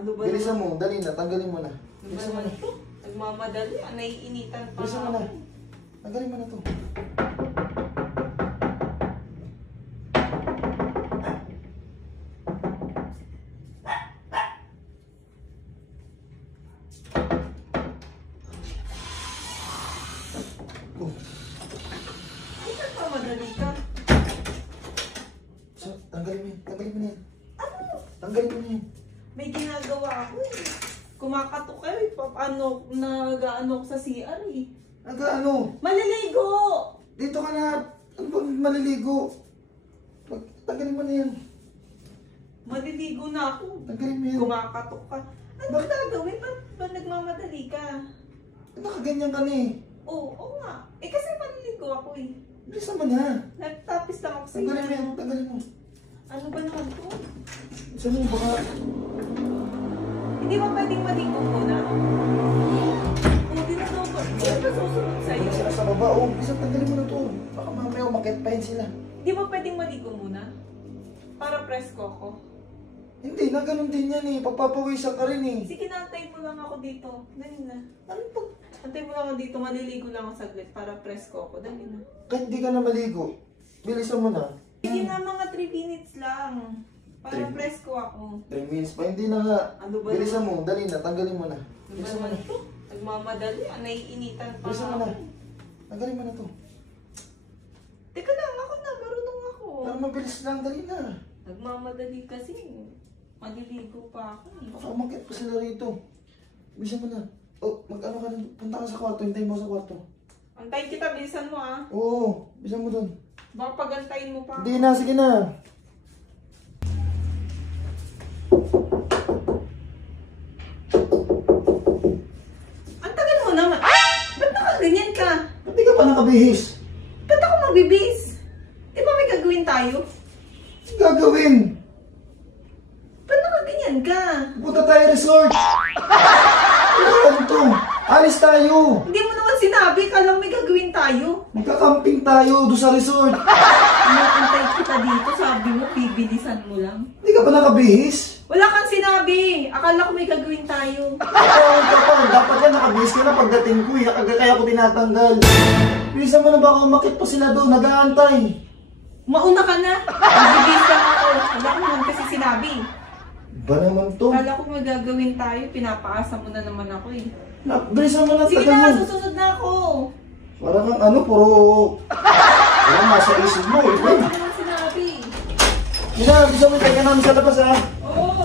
Ano ba Bilisan naman? mo, dali na, tanggalin mo na. Ano ba Bilisan mo naman na. ito? Nagmamadali. Naiinitan pa Bilisan mo nga na. ako. Tanggalin mo na to. Oh, Ay, nagmamadali ka. so, tanggalin mo yan. Tanggalin mo na yan. Ano? Tanggalin mo na yan. May ginagawa ako eh. Kumakatok ka eh. Ano, nag-ano ako sa CR eh. Ano? Maliligo! Dito ka na. Ano ba maliligo? Tanggalin mo na yan. Maliligo na ako. Tanggalin mo yan. Kumakatok ka. Ano ba gagawin? Ba't ba nagmamadali ka? Nakaganyan ka na eh. Oo nga. Eh kasi maliligo ako eh. Bilisan mo na. Nagtapis lang ako sa Tanggalin mo yan. inyo. Tanggalin mo. Ano ba naman to? Bilisan mo baka. Hindi ba pwedeng maligo muna? Hindi na daw ba? Hindi ba susunod sa'yo? Wala sila sa baba. Oh, bilisan tanggalin mo na to. Baka mamaya umakit pa yan sila. Hindi ba pwedeng maligo muna? Para presko ako. Hindi na, ganun din yan eh. Pagpapawisan ka rin eh. Sige, nantayin mo lang ako dito. Dali na. Ano pag... Antayin mo lang ako dito. Maliligo lang ako saglit para presko ako. Dali na. Kahit hindi ka na maligo, bilisan mo na. Sige na, mga 3 minutes lang. Para 3 presko ako. 3 minutes pa, hindi na nga. Ano ba Bilisan mo, dali na, tanggalin mo na. Ano ba Bilisan mo naman na. ito? Nagmamadali. Naiinitan pa Bilisan nga mo na. ako. Tanggalin mo na to. Teka lang, ako na. Marunong ako. Para mabilis lang, dali na. Nagmamadali kasi. Maliligo pa ako eh. Baka umakit pa sila rito. Bilisan mo na. Oh, mag-ano ka na, punta ka sa kwarto, hintayin mo sa kwarto. Antayin kita, bilisan mo ah. Oo, bilisan mo dun. Baka pagantayin mo pa. Hindi na, sige na. Ang tagal mo naman. Ba't nakaganyan ka? Ba't di ka pa nakabihis? Ba't ako mabibis? Di ba may gagawin tayo? Anong gagawin? Ba't nakaganyan ka? Punta tayo resort. Ano to? Alis tayo. Hindi mo naman sinabi. Kala may gagawin tayo. Magka-camping tayo doon sa resort. Nakantay kita dito. Sabi mo, bibilisan mo lang. Hindi ka pa nakabihis? Wala kang sinabi. Akala ko may gagawin tayo. Tawag ka pa. Dapat yan nakabihis ka na pagdating ko eh. Kaya ako tinatanggal. Bilisan mo na baka umakit pa sila doon. Nag-aantay. Mauna ka na. Magbibis lang ako. Wala ko naman kasi sinabi. Ba naman to? Akala ko may gagawin tayo. Pinapaasa mo na naman ako eh. Bilisan mo na. Sige tagal na, mo. susunod na ako. Parang kang ano, puro... Parang nasa isip mo eh. Wala ko naman sinabi. Bilisan mo, tayo ka namin sa labas ha. Oo.